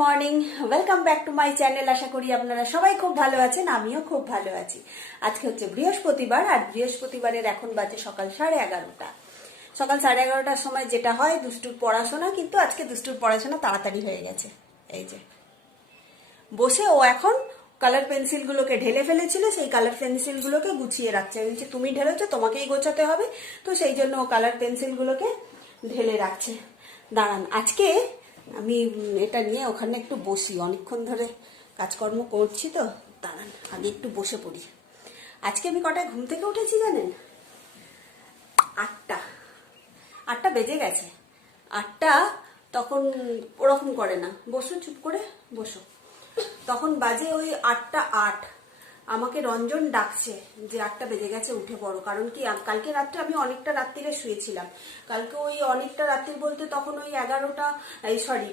Morning, welcome back to my channel. আশা করি আপনারা সবাই খুব ভালো আছেন, আমিও খুব ভালো আছি। আজকে হচ্ছে বৃহস্পতিবার, আর বৃহস্পতিবারের এখন বাজে সকাল 11:30। সকাল 11:30টার সময় যেটা হয় দুষ্টুর পড়াশোনা, কিন্তু আজকে দুষ্টুর পড়াশোনা তাড়াতাড়ি হয়ে গেছে। এই যে বসে ও এখন কালার পেন্সিলগুলোকে ঢেলে ফেলেছিল, সেই কালার পেন্সিলগুলোকে গুছিয়ে রাখছে। বলছে তুমি ঢেলেছো, তোমাকেই গোছাতে হবে, তো সেই জন্য ও কালার পেন্সিলগুলোকে ঢেলে রাখছে। দাঁড়ান, আজকে আমি এটা নিয়ে ওখানে একটু বসি, অনেকক্ষণ ধরে কাজকর্ম করছি তো। দাঁড়ান, আগে একটু বসে পড়ি। আজকে আমি কটায় ঘুম থেকে উঠেছি জানেন? 8টা। 8টা বেজে গেছে। 8টা তখন ওরকম করে না, বসো চুপ করে বসো। তখন বাজে ওই 8টা 8। আমাকে রঞ্জন ডাকছে যে 8টা বেজে গেছে, উঠে পড়ো। কারণ কি, কালকে রাত্রে আমি অনেকটা রাত্রিরে শুয়েছিলাম। কালকে ওই অনেকটা রাত্রি বলতে তখন ওই 11টা, সরি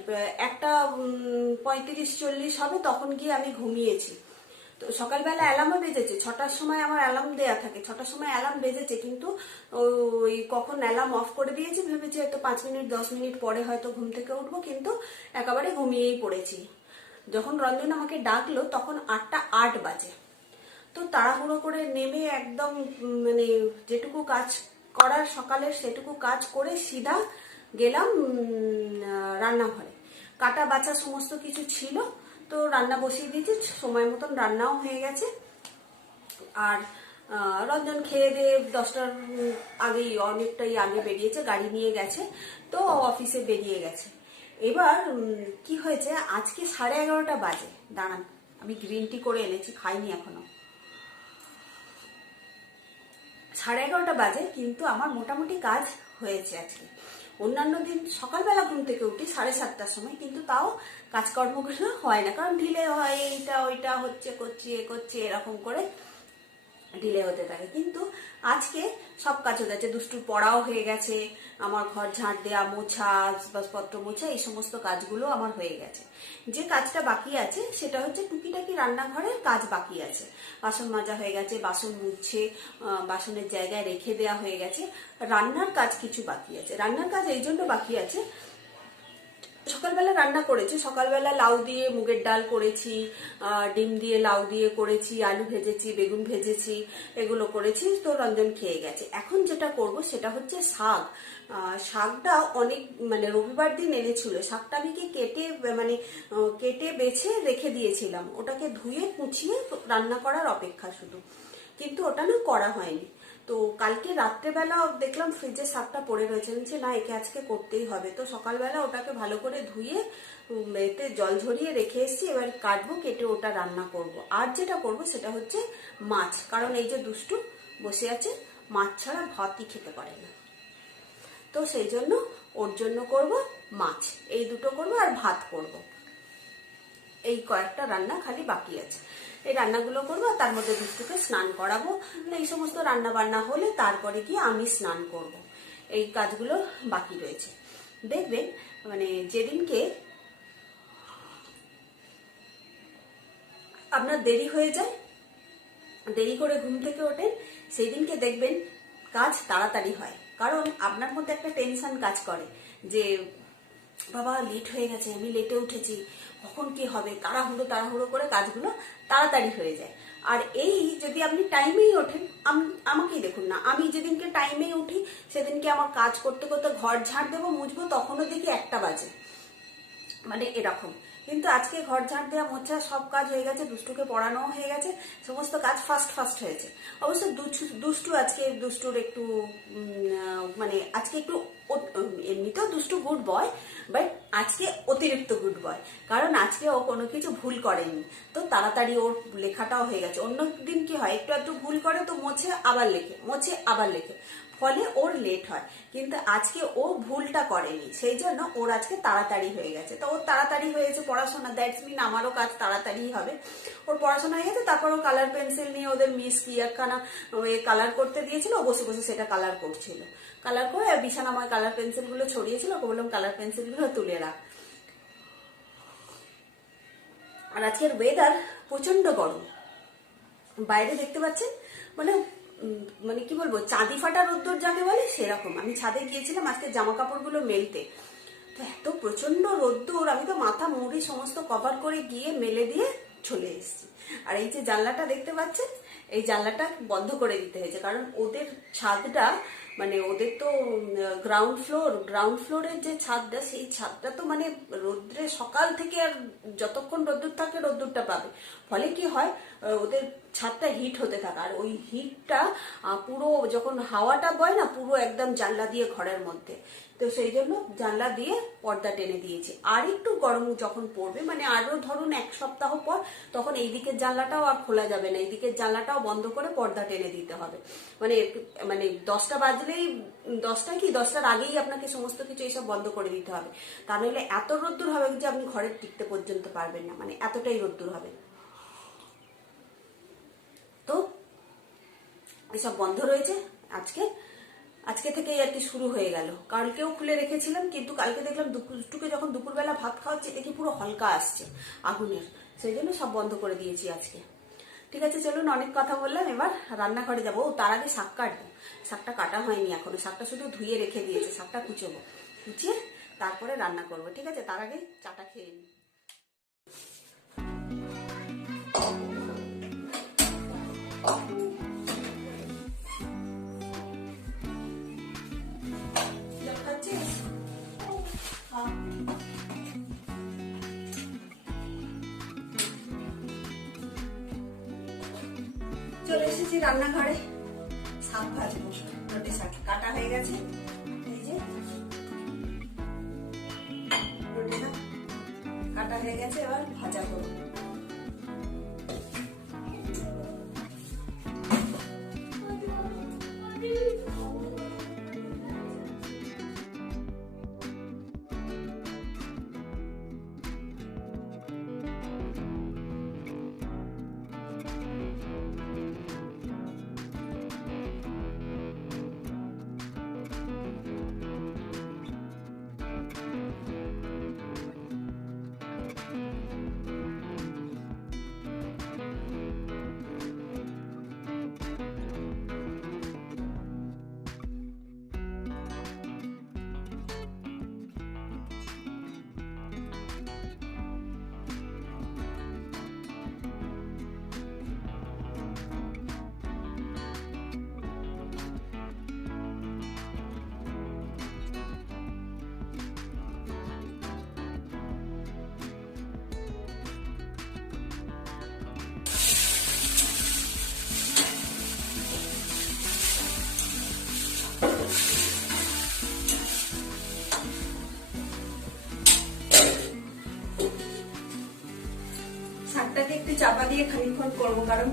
1:35-40 হবে, তখন গিয়ে আমি ঘুমিয়েছি। তো সকালবেলা অ্যালার্মও বেজেছে, 6টার সময় আমার অ্যালার্ম দেয়া থাকে, 6টার সময় অ্যালার্ম বেজেছে, কিন্তু ওই কখন অ্যালার্ম অফ করে দিয়েছি, ভেবেছি হয়তো 5 মিনিট 10 মিনিট পরে হয়তো ঘুম থেকে উঠবো, কিন্তু একেবারে ঘুমিয়েই পড়েছি। যখন রঞ্জন আমাকে ডাকলো তখন 8টা 8 বাজে। তো তাড়াহুড়ো করে নেমে একদম মানে যেটুকু কাজ করার সকালের সেটুকু কাজ করে সিধা গেলাম রান্নাঘরে। কাটা বাছা সমস্ত কিছু ছিল, তো রান্না বসিয়ে দিয়েছি, সময় মতন রান্নাও হয়ে গেছে। আর রঞ্জন খেয়ে দিয়ে 10টার আগেই, অনেকটাই আগে বেরিয়েছে, গাড়ি নিয়ে গেছে, তো অফিসে বেরিয়ে গেছে। এবার কি হয়েছে, আজকে 11:30টা বাজে। দাঁড়ান, আমি গ্রিন টি করে এনেছি, খাইনি এখনো। 11:30টা বাজে, কিন্তু আমার মোটামুটি কাজ হয়েছে আজকে। অন্যান্য দিন সকালবেলা ঘুম থেকে উঠি 7:30টার সময়, কিন্তু তাও কাজকর্মগুলো হয় না, কারণ ঢিলে হয়, এইটা ওইটা হচ্ছে, করছি এ করছি, এরকম করে ডিলে হতে থাকে। কিন্তু আজকে সব কাজ হয়ে গেছে, দুষ্টুর পড়াও হয়ে গেছে, আমার ঘর ঝাঁট দেওয়া, মোছা, আসবাবপত্র মোছা, এই সমস্ত কাজগুলো আমার হয়ে গেছে। যে কাজটা বাকি আছে সেটা হচ্ছে টুকিটাকি রান্নাঘরের কাজ বাকি আছে। বাসন মাজা হয়ে গেছে, বাসন মুছছে, বাসনের জায়গায় রেখে দেওয়া হয়ে গেছে। রান্নার কাজ কিছু বাকি আছে। রান্নার কাজ এই জন্য বাকি আছে, সকালবেলা রান্না করেছি, সকালবেলা লাউ দিয়ে মুগের ডাল করেছি, ডিম দিয়ে লাউ দিয়ে করেছি, আলু ভেজেছি, বেগুন ভেজেছি, এগুলো করেছি, তো রঞ্জন খেয়ে গেছে। এখন যেটা করব সেটা হচ্ছে শাক। শাকটা অনেক মানে রবিবার দিন এনেছিল, শাকটা আমি কি কেটে বেছে রেখে দিয়েছিলাম, ওটাকে ধুয়ে কুচিয়ে রান্না করার অপেক্ষা শুধু, কিন্তু ওটা না করা হয়নি। তো কালকে রাত্রেবেলা দেখলাম ফ্রিজে শাকটা পড়ে রয়েছে, যে না একে আজকে করতেই হবে। তো সকালবেলা ওটাকে ভালো করে ধুয়ে এতে জল ঝরিয়ে রেখে এসেছি, এবার কাটবো, কেটে ওটা রান্না করব। আর যেটা করব সেটা হচ্ছে মাছ, কারণ এই যে দুষ্টু বসে আছে, মাছ ছাড়া ভাতই খেতে পারে না, তো সেই জন্য ওর জন্য করব মাছ, এই দুটো করব, আর ভাত করব। এই কয়েকটা রান্না খালি বাকি আছে, এই রান্নাগুলো করবো, আর তার মধ্যে দুষ্টুকে স্নান করাবো। এই সমস্ত রান্না বান্না হলে তারপরে গিয়ে আমি স্নান করব। এই কাজগুলো বাকি রয়েছে। দেখবেন মানে যেদিনকে আপনার দেরি হয়ে যায়, দেরি করে ঘুম থেকে ওঠেন, সেই দিনকে দেখবেন কাজ তাড়াতাড়ি হয়। কারণ আপনার মধ্যে একটা টেনশন কাজ করে যে বাবা লেট হয়ে গেছে, আমি লেটে উঠেছি, কখন কি হবে, তাড়াহুড়ো তাড়াহুড়ো করে কাজগুলো তাড়াতাড়ি হয়ে যায়। আর এই যদি আপনি টাইমেই ওঠেন, আমাকেই দেখুন না, আমি যেদিনকে টাইমেই উঠি সেদিনকে আমার কাজ করতে করতে ঘর ঝাড় দেবো, মুছবো, তখনও দেখি 1টা বাজে, মানে এরকম। কিন্তু আজকে ঘর ঝাড় দেওয়া, মোছা সব কাজ হয়ে গেছে, দুষ্টুকে পড়ানো হয়ে গেছে, সমস্ত কাজ ফাস্ট ফাস্ট হয়েছে। অবশ্য দুষ্টুর একটু মানে আজকে একটু, এমনিতেও দুষ্টু গুড বয়, বাট আজকে অতিরিক্ত গুড বয়, কারণ আজকে ও কোনো কিছু ভুল করেনি, তো তাড়াতাড়ি ওর লেখাটাও হয়ে গেছে। অন্য দিন কি হয়, একটু একটু ভুল করে তো মোছে আবার লেখে, মোছে আবার লেখে, ফলে ওর লেট হয়। কিন্তু আজকে ও ভুলটা করেনি, সেই জন্য ওর আজকে তাড়াতাড়ি হয়ে গেছে। তো ওর তাড়াতাড়ি হয়েছে পড়াশোনা, দ্যাটস মিন আমারও কাজ তাড়াতাড়ি হবে। ওর পড়াশোনা হয়ে গেছে, তারপর ও কালার পেন্সিল নিয়ে, ওদের মিস কি একখানা কালার করতে দিয়েছিল, ও বসে বসে সেটা কালার করছিল, কালার করে বিছানাময় কালার পেন্সিলগুলো ছড়িয়েছিল, ওকে বললাম কালার পেন্সিলগুলো তুলে রাখ। আর আজকের ওয়েদার প্রচন্ড গরম, বাইরে দেখতে পাচ্ছেন, মানে মানে কি বলবো, চাঁদি ফাটা রোদ্দুর যাকে বলে সেরকম। আমি ছাদে গিয়েছিলাম আজকে জামা কাপড়গুলো মেলতে, তো এত প্রচন্ড রোদ্দুর, আমি তো মাথা মুড়ি সমস্ত কভার করে গিয়ে মেলে দিয়ে চলে এসেছি। আর এই যে জানলাটা দেখতে পাচ্ছেন, এই জানলাটা বন্ধ করে দিতে হয়েছে, কারণ ওদের ছাদটা মানে ওদের তো গ্রাউন্ড ফ্লোরের যে ছাদটা, সেই ছাদটা তো মানে রোদ্রে সকাল থেকে আর যতক্ষণ রোদ্দুর থাকে রোদ্দুরটা পাবে। ফলে কি হয়, ওদের ছাদটা হিট হতে থাকে, আর ওই হিটটা পুরো যখন হাওয়াটা বয় না, পুরো একদম জানলা দিয়ে ঘরের মধ্যে। তো সেই জন্য জানলা দিয়ে পর্দা টেনে দিয়েছি। আর একটু গরম যখন পড়বে, মানে আরো ধরুন 1 সপ্তাহ পর, তখন এই দিকের জানলাটাও আর খোলা যাবে না, এই দিকের জানলাটাও বন্ধ করে পর্দা টেনে দিতে হবে। মানে 10টা বাজলেই, 10টার আগেই আপনাকে সমস্ত কিছু এইসব বন্ধ করে দিতে হবে। তা নইলে এত রোদ্দুর হবে যে আপনি ঘরে টিকতে পর্যন্ত পারবেন না, মানে এতটাই রোদ্দুর হবে। তো এসব বন্ধ রয়েছে আজকে থেকেই আর কি শুরু হয়ে গেল। কালকেও খুলে রেখেছিলাম, কিন্তু কালকে দেখলাম যখন দুপুরবেলা ভাত খাওয়াচ্ছি দেখি পুরো হালকা আসছে আগুনের, সেই জন্য সব বন্ধ করে দিয়েছি আজকে। ঠিক আছে, চলুন, অনেক কথা বললাম, এবার রান্নাঘরে যাবো। তার আগে শাক কাটবো, শাকটা কাটা হয়নি এখনো, শাকটা শুধু ধুয়ে রেখে দিয়েছে, শাকটা কুচোবো, কুচিয়ে তারপরে রান্না করবো। ঠিক আছে, তার আগে চাটা খেয়ে নিই। চলে এসেছি রান্নাঘরে, শাক ভাজবো। রোটে শাক কাটা হয়ে গেছে, এই যে রোটে শাক কাটা হয়ে গেছে, এবার ভাজা করবো। শাকটাকে একটু চাপা দিয়ে খানিকক্ষণ করবো, কারণ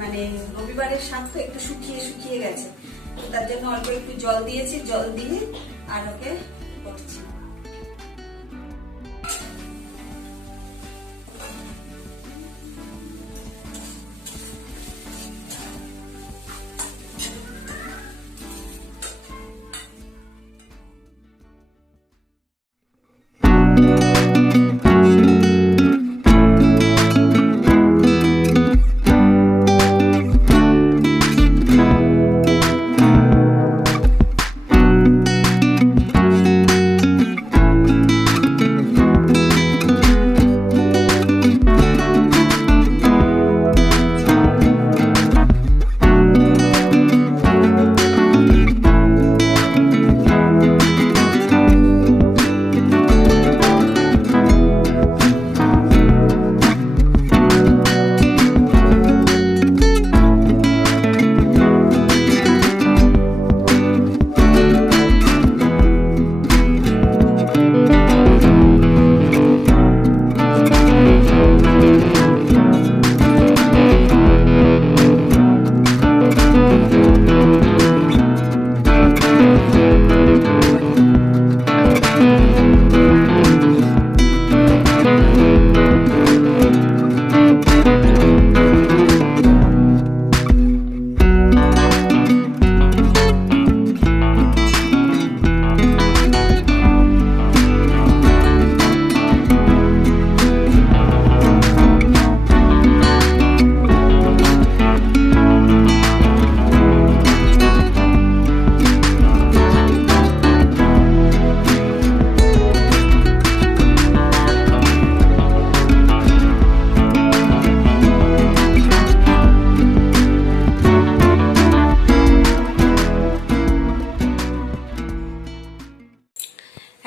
মানে রবিবারের শাক তো একটু শুকিয়ে গেছে, তার জন্য অল্প একটু জল দিয়েছি, জল দিয়ে আর ওকে করছি।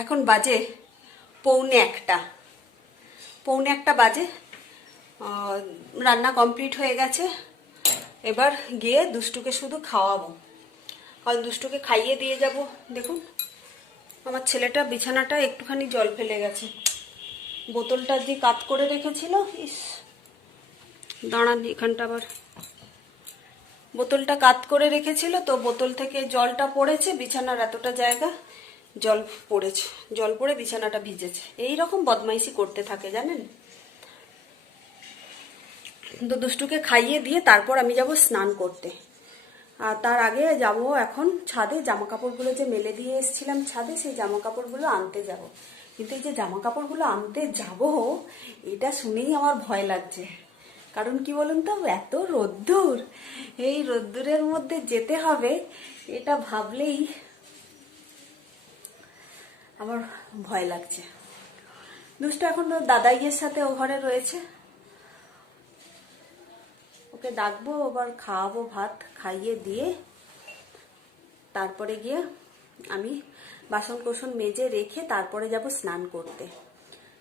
এখন বাজে পৌনে একটা বাজে। রান্না কমপ্লিট হয়ে গেছে। এবার গিয়ে দুষ্টুকে শুধু খাওয়াবো, কারণ দুষ্টুকে খাইয়ে দিয়ে যাব। দেখুন আমার ছেলেটা বিছানাটা একটুখানি জল ফেলে গেছে, বোতলটা যে কাত করে রেখেছিল, ইস দাঁড়ান এখানটা আবার বোতলটা কাত করে রেখেছিল তো বোতল থেকে জলটা পড়েছে, বিছানার এতটা জায়গা জল পড়েছে, জল পড়ে বিছানাটা ভিজেছে। এই রকম বদমাইশি করতে থাকে জানেন। তো দুষ্টুকে খাইয়ে দিয়ে তারপর আমি যাব স্নান করতে। আর তার আগে যাব এখন ছাদে, জামা কাপড়গুলো যে মেলে দিয়ে এসেছিলাম ছাদে, সেই জামা কাপড়গুলো আনতে যাব। কিন্তু এই যে জামা কাপড়গুলো আনতে যাব, এটা শুনেই আমার ভয় লাগছে। কারণ কি বলুন তো, এত রোদ্দুর, এই রোদ্দুরের মধ্যে যেতে হবে, এটা ভাবলেই আমার ভয় লাগছে। দুষ্টু এখন দাদাইয়ের সাথে ও ঘরে রয়েছে, ওকে ডাকবো, আবার খাওয়াবো, ভাত খাইয়ে দিয়ে তারপরে গিয়ে আমি বাসন কোসন মেজে রেখে তারপরে যাব স্নান করতে।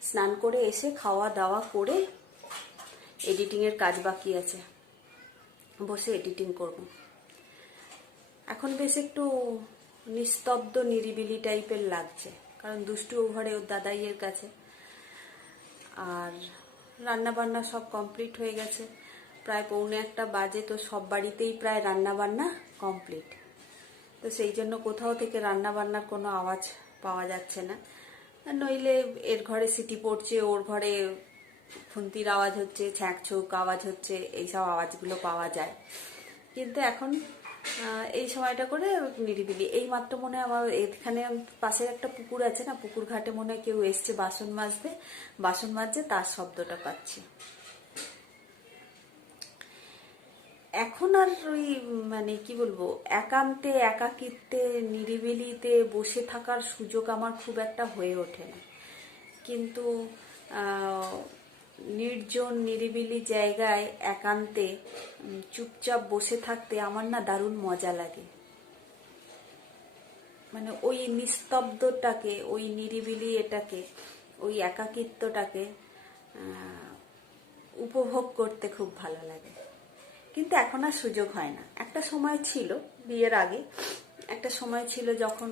স্নান করে এসে খাওয়া দাওয়া করে এডিটিংয়ের কাজ বাকি আছে, বসে এডিটিং করব। এখন বেশ একটু নিস্তব্ধ নিরিবিলি টাইপের লাগছে, কারণ দুষ্টু ও ঘরে ওর দাদাইয়ের কাছে। আর রান্না বান্না সব কমপ্লিট হয়ে গেছে, প্রায় পৌনে একটা বাজে, তো সব বাড়িতেই প্রায় রান্না বান্না কমপ্লিট। তো সেই জন্য কোথাও থেকে রান্না বান্নার কোনো আওয়াজ পাওয়া যাচ্ছে না, নইলে এর ঘরে সিটি পড়ছে, ওর ঘরে খুন্তির আওয়াজ হচ্ছে, ছ্যাঁকছুক আওয়াজ হচ্ছে, এইসব আওয়াজগুলো পাওয়া যায়। কিন্তু এখন এই সময়টা করে নিরিবিলি। এই মাত্র মনে হয় আমার এখানে পাশের একটা পুকুর আছে না, পুকুর ঘাটে মনে হয় কেউ এসছে বাসন মাজছে, তার শব্দটা পাচ্ছি। এখন আর ওই মানে কি বলবো, একান্তে একাকিত্বে নিরিবিলিতে বসে থাকার সুযোগ আমার খুব একটা হয়ে ওঠে না। কিন্তু নির্জন নিরিবিলি জায়গায় একান্তে চুপচাপ বসে থাকতে আমার না দারুণ মজা লাগে। মানে ওই নিস্তব্ধটাকে, ওই নিরিবিলি এটাকে, ওই একাকিত্বটাকে উপভোগ করতে খুব ভালো লাগে। কিন্তু এখন আর সুযোগ হয় না। একটা সময় ছিল, বিয়ের আগে একটা সময় ছিল যখন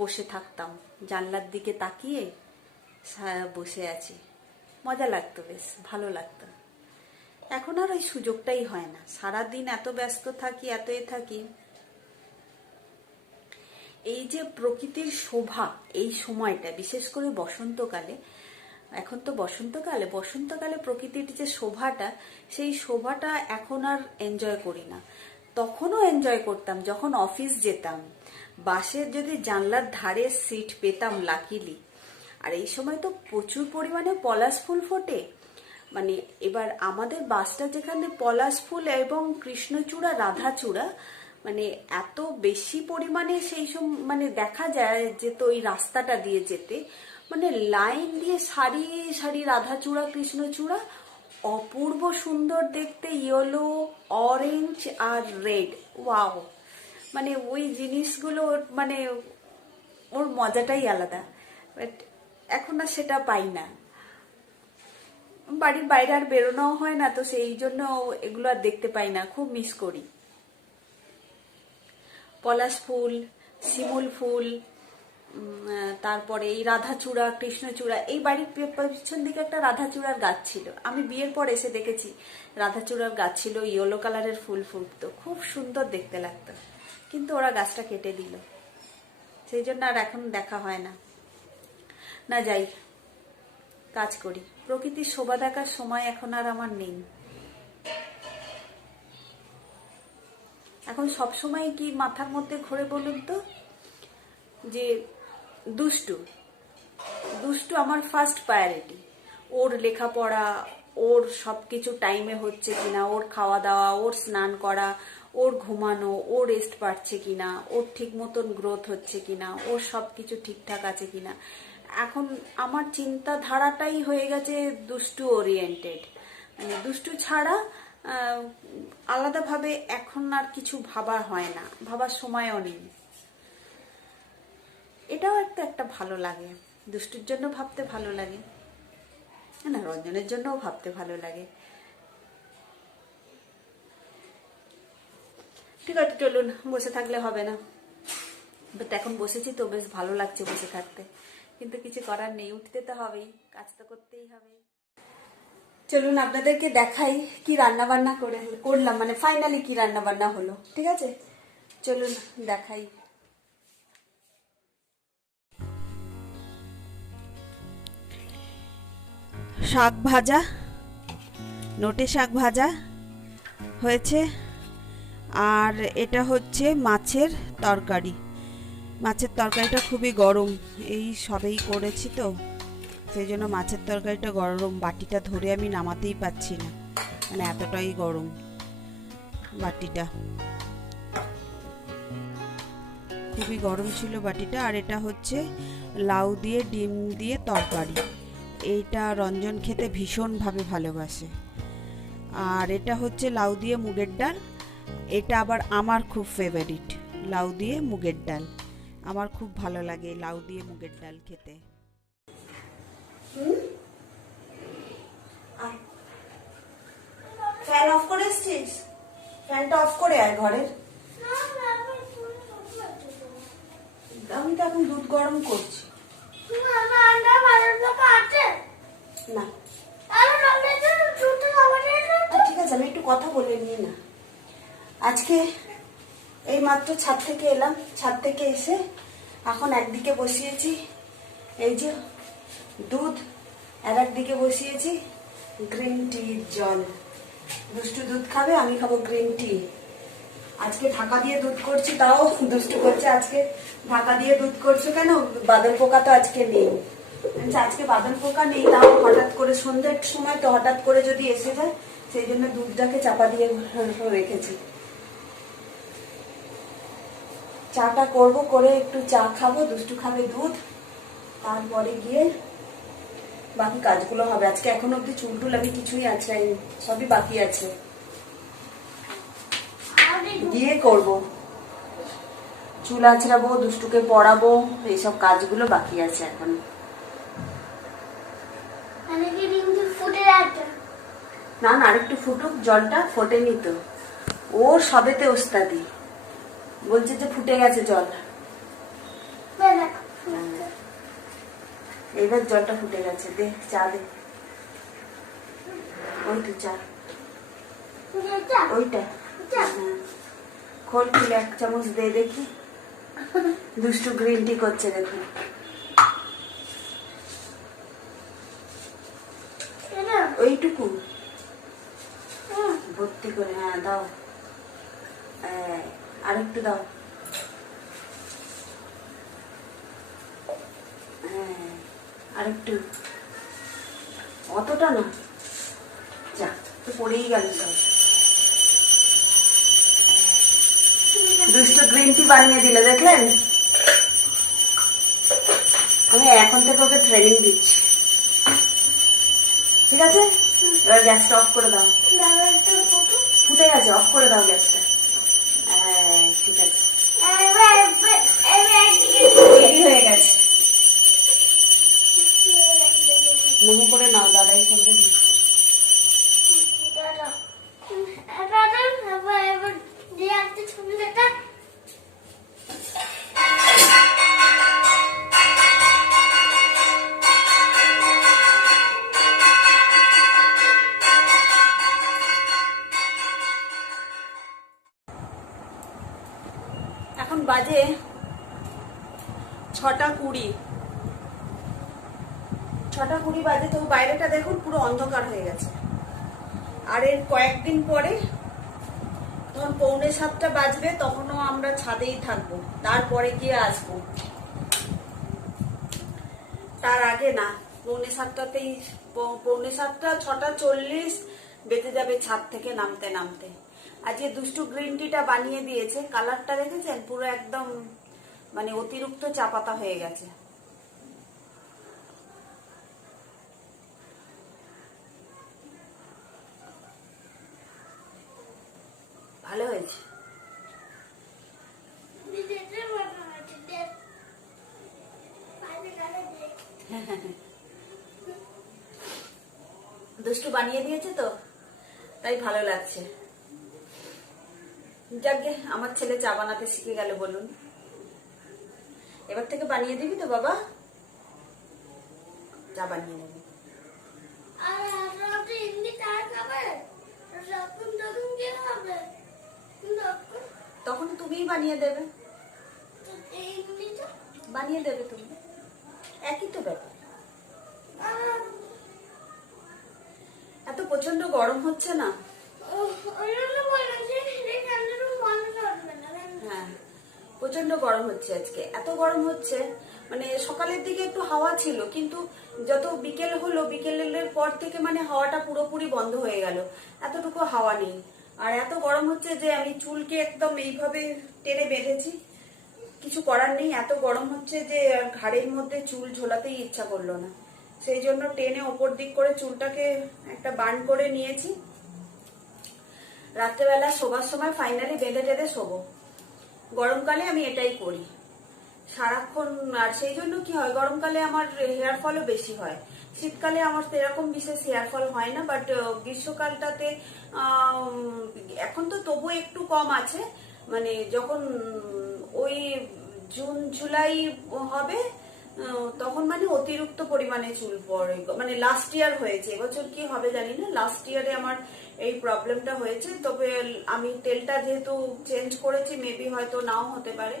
বসে থাকতাম, জানলার দিকে তাকিয়ে বসে আছি, মজা লাগতো, বেশ ভালো লাগতো। এখন আর ওই সুযোগটাই হয় না, সারাদিন এত ব্যস্ত থাকি, এত থাকি। এই যে প্রকৃতির শোভা, এই সময়টা বিশেষ করে বসন্তকালে, এখন তো বসন্তকালে প্রকৃতির যে শোভাটা, সেই শোভাটা এখন আর এনজয় করি না। তখনও এনজয় করতাম যখন অফিস যেতাম, বাসের যদি জানলার ধারে সিট পেতাম লাকিলি। আর এই সময় তো প্রচুর পরিমাণে পলাশ ফুল ফোটে। মানে এবার আমাদের বাসটা যেখানে পলাশ ফুল এবং কৃষ্ণচূড়া, রাধাচূড়া, মানে এত বেশি পরিমাণে সেই মানে দেখা যায় যে, তো ওই রাস্তাটা দিয়ে যেতে মানে লাইন দিয়ে সারি সারি রাধাচূড়া, কৃষ্ণচূড়া, অপূর্ব সুন্দর দেখতে, ইয়েলো, অরেঞ্জ আর রেড, ওয়াও। মানে ওই জিনিসগুলো মানে ওর মজাটাই আলাদা। বাট এখন আর সেটা পাই না, বাড়ির বাইরে আর বেরোনো হয় না, তো সেই জন্য এগুলো আর দেখতে পাই না, খুব মিস করি। পলাশ ফুল, শিমুল ফুল, তারপরে এই রাধাচূড়া, কৃষ্ণচূড়া। এই বাড়ির পিছন দিকে একটা রাধাচূড়ার গাছ ছিল, আমি বিয়ের পর এসে দেখেছি রাধাচূড়ার গাছ ছিল, ইয়েলো কালারের ফুল ফুটতো, খুব সুন্দর দেখতে লাগতো। কিন্তু ওরা গাছটা কেটে দিল, সেই জন্য আর এখন দেখা হয় না। না যাই, কাজ করি, প্রকৃতির শোভা দেখার সময় এখন আর আমার নেই। এখন সব সময় কি মাথার মধ্যে ঘোরে বলুন তো, যে দুষ্টু আমার ফার্স্ট প্রায়োরিটি। ওর লেখাপড়া, ওর সবকিছু টাইমে হচ্ছে কিনা, ওর খাওয়া দাওয়া, ওর স্নান করা, ওর ঘুমানো, ও রেস্ট পাচ্ছে কিনা, ওর ঠিক মতন গ্রোথ হচ্ছে কিনা, ওর সবকিছু ঠিকঠাক আছে কিনা। এখন আমার চিন্তাধারাটাই হয়ে গেছে দুষ্টু ওরিয়েন্টেড। মানে দুষ্টু ছাড়া আলাদাভাবে এখন আর কিছু ভাবা হয় না, ভাবার সময়ও নেই। এটাও একটা ভালো লাগে। দুষ্টুর জন্য ভাবতে ভালো লাগে না, রঞ্জনের জন্যও ভাবতে ভালো লাগে। ঠিক আছে চলুন, বসে থাকলে হবে না, বাট এখন বসেছি তো বেশ ভালো লাগছে বসে থাকতে, কিন্তু কিছু করার নেই, উঠতে তো হবেই, কাজ তো করতেই হবে। চলুন আপনাদেরকে দেখাই কি রান্না বান্না করলাম, মানে ফাইনালি কি রান্না বান্না হলো। ঠিক আছে চলুন দেখাই। শাক ভাজা, নোটে শাক ভাজা হয়েছে, আর এটা হচ্ছে মাছের তরকারি। মাছের তরকারিটা খুবই গরম, এই সবেই করেছি তো সেই জন্য মাছের তরকারিটা গরম, বাটিটা ধরে আমি নামাতেই পাচ্ছি না, মানে এতটাই গরম বাটিটা, খুবই গরম ছিল বাটিটা। আর এটা হচ্ছে লাউ দিয়ে ডিম দিয়ে তরকারি, এইটা রঞ্জন খেতে ভীষণভাবে ভালোবাসে। আর এটা হচ্ছে লাউ দিয়ে মুগের ডাল, এটা আবার আমার খুব ফেভারিট, লাউ দিয়ে মুগের ডাল আমার খুব ভালো লাগে, লাউ দিয়ে মুগের ডাল খেতে। ফ্যান অফ করে এসছিস? ফ্যানটা অফ করে আয় ঘরের। আমি তো এখন দুধ গরম করছি না। ঠিক আছে আমি একটু কথা বলে নিই না। আজকে এই মাত্র ছাদ থেকে এলাম, ছাদ থেকে এসে এখন একদিকে বসিয়েছি এই যে দুধ, আর একদিকে বসিয়েছি গ্রিন টির জল। দুষ্টু দুধ খাবে, আমি খাবো গ্রিন টি। আজকে ঢাকা দিয়ে দুধ করছি, তাও দুষ্টু করছে আজকে ঢাকা দিয়ে দুধ করছো কেন, বাদল পোকা তো আজকে নেই। আজকে বাদল পোকা নেই, তাও হঠাৎ করে সন্ধ্যের সময় তো হঠাৎ করে যদি এসে যায়, সেই জন্য দুধটাকে চাপা দিয়ে রেখেছি। চাটা করবো, করে একটু চা খাবো, দুষ্টু খাবে দুধ, তারপরে গিয়ে বাকি কাজগুলো হবে। আজকে এখনো অব্দি চুলটুল আমি কিছুই আঁচড়াইনি, সবই বাকি আছে, গিয়ে করব। চুল আঁচড়াবো, দুষ্টুকে পড়াবো, এইসব কাজগুলো বাকি আছে এখন। না না আরেকটু ফুটুক, জলটা ফোটেনি তো, ওর সবেতে ওস্তাদি, বলছে যে ফুটে গেছে জল, এবার জলটা ফুটে গেছে, দে চা দে, ওই তো চা, ওইটা খোল, খুলে 1 চামচ দে দেখি। দুষ্টু গ্রিন টি করছে দেখুন। ওইটুকু ভর্তি করে, হ্যাঁ দাও, আরেকটু দাও, হ্যাঁ আরেকটু, অতটা না, যা তো পড়েই গেল সব। দুষ্টু গ্রিন টি বানিয়ে দিল দেখলেন। আমি এখন থেকে ওকে ট্রেনিং দিচ্ছি, ঠিক আছে? এবার গ্যাসটা অফ করে দাও, ফুটে গেছে, অফ করে দাও গ্যাসটা। ঠিক আছে, রেডি হয়ে গেছে, মনে করে নাও, দাদাই ফোনটা দিচ্ছে। এখন বাজে 6:20, 6:20 বাজে, তো বাইরেটা দেখুন পুরো অন্ধকার হয়ে গেছে। আর এর কয়েকদিন পরে তখন 6:45 বাজবে, তখনও আমরা ছাদেই থাকবো, তারপরে গিয়ে আসবো, তার আগে না। 6:45, 6:45, 6:40 বেজে যাবে ছাদ থেকে নামতে নামতে। আজকে দুষ্টু গ্রিন টিটা বানিয়ে দিয়েছে, কালারটা দেখেছেন, পুরো একদম মানে অতিরিক্ত চা পাতা হয়ে গেছে। ভালো হয়েছে। দুষ্টু বানিয়ে দিয়েছে তো, তাই ভালো লাগছে। যাকে আমার ছেলে চা বানাতে শিখে গেল বলুন। এবার থেকে বানিয়ে দিবি তো বাবা? চা বানিয়ে নেবে। তখন তুমিই বানিয়ে দেবে, বানিয়ে দেবে তুমি, একই তো ব্যাপার। এত প্রচন্ড গরম হচ্ছে না? হ্যাঁ, প্রচন্ড গরম হচ্ছে আজকে। এত গরম হচ্ছে মানে সকালের দিকে একটু হাওয়া ছিল, কিন্তু যত বিকেল হলো, বিকেলের পর থেকে মানে হাওয়াটা পুরোপুরি বন্ধ হয়ে গেল, এতটুকু হাওয়া নেই। আর এত গরম হচ্ছে যে আমি চুলকে একদম এইভাবে টেনে বেঁধেছি, কিছু করার নেই। এত গরম হচ্ছে যে ঘাড়ের মধ্যে চুল ঝোলাতেই ইচ্ছা করলো না, সেই জন্য টেনে ওপর দিক করে চুলটাকে একটা বান করে নিয়েছি। রাত্রেবেলা শোবার সময় ফাইনালি বেঁধে টেঁধে শোবো। গরমকালে আমি এটাই করি সারাক্ষণ। আর সেই জন্য কি হয়, গরমকালে আমার হেয়ার ফলও বেশি হয়। শীতকালে আমার সেরকম বিশেষ হেয়ার ফল হয় না, বাট গ্রীষ্মকালটাতে এখন তো তবু একটু কম আছে। মানে যখন ওই জুন জুলাই হবে তখন মানে অতিরিক্ত পরিমাণে চুল পড়ে। মানে লাস্ট ইয়ার হয়েছে, এবছর কি হবে জানি না। লাস্ট ইয়ারে আমার এই প্রবলেমটা হয়েছে, তবে আমি তেলটা যেহেতু চেঞ্জ করেছি মেবি হয়তো নাও হতে পারে।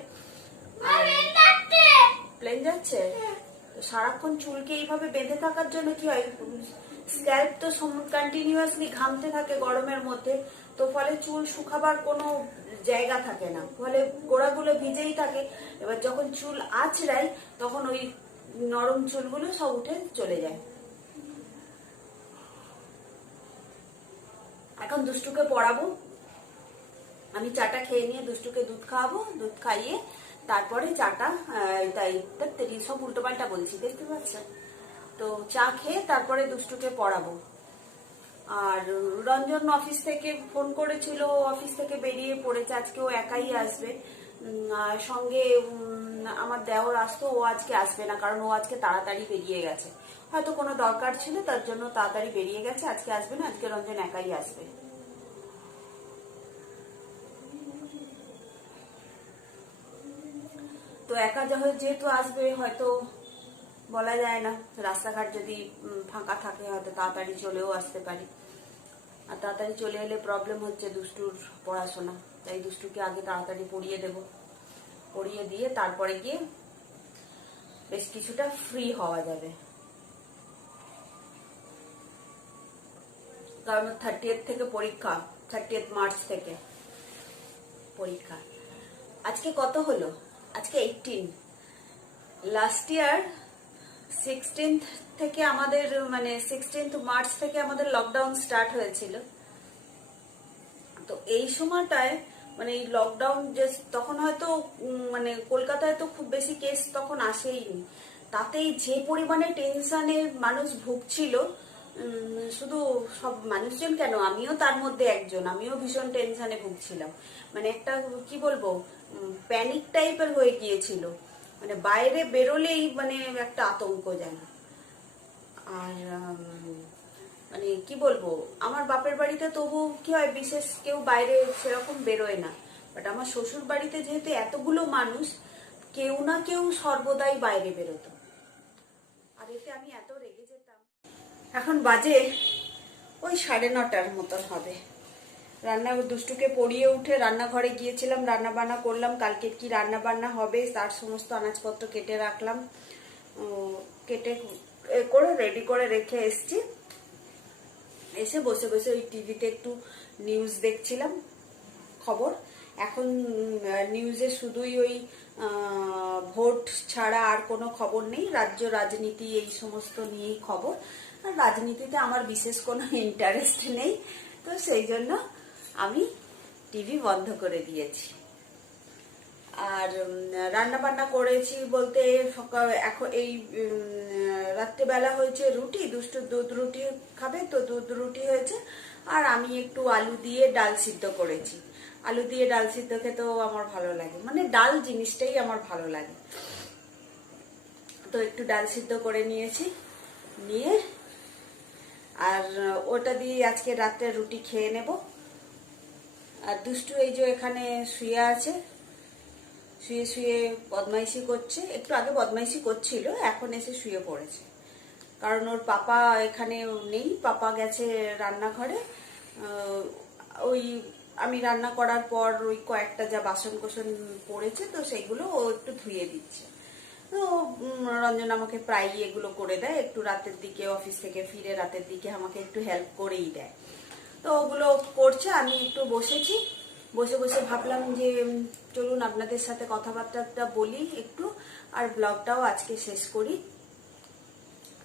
প্লেন যাচ্ছে সারাক্ষণ চুলকে এইভাবে বেঁধে থাকার জন্য কি হয়, স্ক্যাল্প তো কন্টিনিউয়াসলি ঘামতে থাকে গরমের মধ্যে, তো ফলে চুল শুকাবার কোনো জায়গা থাকে না, ফলে গোড়াগুলো ভিজেই থাকে। এবার যখন চুল আঁচড়াই তখন ওই নরম চুলগুলো সব উঠে চলে যায়। এখন দুষ্টুকে পড়াবো, আমি চাটা খেয়ে নিয়ে দুষ্টুকে দুধ খাওয়াবো, দুধ খাইয়ে তারপরে চাটা, তাই সব উল্টো পাল্টা বলছি দেখতে পাচ্ছেন তো। চা খেয়ে তারপরে দুষ্টুকে পড়াবো। আর রঞ্জন অফিস থেকে ফোন করেছিল, অফিস থেকে বেরিয়ে পড়েছে, আজকে ও একাই আসবে। সঙ্গে আমার দেওর আসতো, ও আজকে আসবে না, কারণ ও আজকে তাড়াতাড়ি বেরিয়ে গেছে, হয়তো কোনো দরকার ছিল তার জন্য তাড়াতাড়ি বেরিয়ে গেছে, আজকে আসবে না, আজকে রঞ্জন একাই আসবে। তো একা যেহেতু আসবে, হয়তো বলা যায় না, রাস্তাঘাট যদি ফাঁকা থাকে হয়তো তাড়াতাড়ি চলেও আসতে পারি। আর তাড়াতাড়ি চলে এলে প্রবলেম হচ্ছে দুষ্টুর পড়াশোনা, তাই দুষ্টুকে আগে তাড়াতাড়ি পড়িয়ে দেব, পড়িয়ে দিয়ে তারপরে গিয়ে বেশ কিছুটা ফ্রি হওয়া যাবে। কারণ 30th থেকে পরীক্ষা, 30th মার্চ থেকে পরীক্ষা। আজকে কত হলো? আজকে 18। লাস্ট ইয়ার 16th থেকে আমাদের, মানে 16th মার্চ থেকে আমাদের লকডাউন স্টার্ট হয়েছিল। তো এই সময়টায় মানে এই লকডাউন যে তখন হয়তো মানে কলকাতায় তো খুব বেশি কেস তখন আসেইনি, তাতেই যে পরিমাণে টেনশনে মানুষ ভুগছিল, শুধু সব মানুষজন কেন, আমিও তার মধ্যে একজন, আমিও ভীষণ টেনশনে ভুগছিলাম। মানে একটা কি বলবো, প্যানিক টাইপের হয়ে গিয়েছিল, মানে বাইরে বেরোলেই মানে একটা আতঙ্ক যেন। আর মানে কি বলবো, আমার বাপের বাড়িতে তবু কি হয়, বিশেষ কেউ বাইরে সেরকম বেরোয় না, বাট আমার শ্বশুর বাড়িতে যেহেতু এতগুলো মানুষ, কেউ না কেউ সর্বদাই বাইরে বেরোতো, আর এতে আমি এত রেগে যেতাম। এখন বাজে ওই 9:30 মতন হবে। দুষ্টুকে পড়িয়ে উঠে রান্নাঘরে গিয়েছিলাম, রান্না বান্না করলাম। কালকে কি রান্না বান্না হবে তার সমস্ত আনাজপত্র কেটে রাখলাম, কেটে করে রেডি করে রেখে এসছি। এসে বসে বসে ওই টিভিতে একটু নিউজ দেখছিলাম, খবর। এখন নিউজে শুধুই ওই ভোট ছাড়া আর কোনো খবর নেই, রাজ্য রাজনীতি এই সমস্ত নিয়েই খবর। আর রাজনীতিতে আমার বিশেষ কোনো ইন্টারেস্ট নেই, তো সেই জন্য আমি টিভি বন্ধ করে দিয়েছি। আর রান্না বান্না করেছি বলতে এখন এই রাত্রেবেলা হয়েছে রুটি, দুষ্টু দুধ রুটি খাবে তো দুধ রুটি হয়েছে, আর আমি একটু আলু দিয়ে ডাল সিদ্ধ করেছি। আলু দিয়ে ডাল সিদ্ধ খেতেও আমার ভালো লাগে, মানে ডাল জিনিসটাই আমার ভালো লাগে। তো একটু ডাল সিদ্ধ করে নিয়েছি, নিয়ে আর ওটা দিয়ে আজকে রাত্রে রুটি খেয়ে নেব। আর দুষ্টু এই যে এখানে শুয়ে আছে, শুয়ে শুয়ে বদমাইশি করছে। একটু আগে বদমাইশি করছিল, এখন এসে শুয়ে পড়েছে। কারণ ওর পাপা এখানে নেই, পাপা গেছে রান্নাঘরে। ওই আমি রান্না করার পর ওই কয়েকটা যা বাসন কোসন পড়েছে, তো সেইগুলো ও একটু ধুয়ে দিচ্ছে। তো রঞ্জন আমাকে প্রায়ই এগুলো করে দেয়, একটু রাতের দিকে অফিস থেকে ফিরে রাতের দিকে আমাকে একটু হেল্প করেই দেয়। তো ওগুলো করছে, আমি একটু বসেছি, বসে বসে ভাবলাম যে চলুন আপনাদের সাথে কথাবার্তাটা বলি একটু, আর ব্লগটাও আজকে শেষ করি।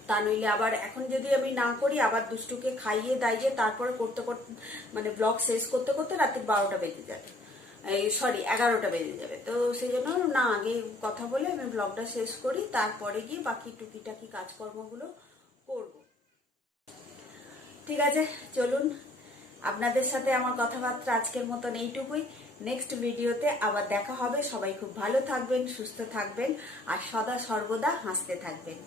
তা নইলে আবার এখন যদি আমি না করি, আবার দুষ্টুকে খাইয়ে দাইয়ে তারপরে করতে করতে মানে ব্লগ শেষ করতে করতে রাত্রি 12টা বেজে যাবে, সরি 11টা বেজে যাবে। তো সেই জন্য না, আগে কথা বলে আমি ব্লগটা শেষ করি, তারপরে গিয়ে বাকি টুকিটাকি কাজকর্মগুলো করব। ঠিক আছে, চলুন। আপনাদের সাথে আমার কথাবার্তা আজকের মতন এইটুকুই। নেক্সট ভিডিওতে আবার দেখা হবে। সবাই খুব ভালো থাকবেন, সুস্থ থাকবেন, আর সদা সর্বদা হাসতে থাকবেন।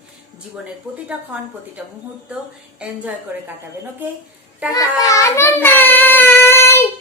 জীবনের প্রতিটা ক্ষণ, প্রতিটা মুহূর্ত এনজয় করে কাটাবেন। ওকে, টাটা, গুড নাইট।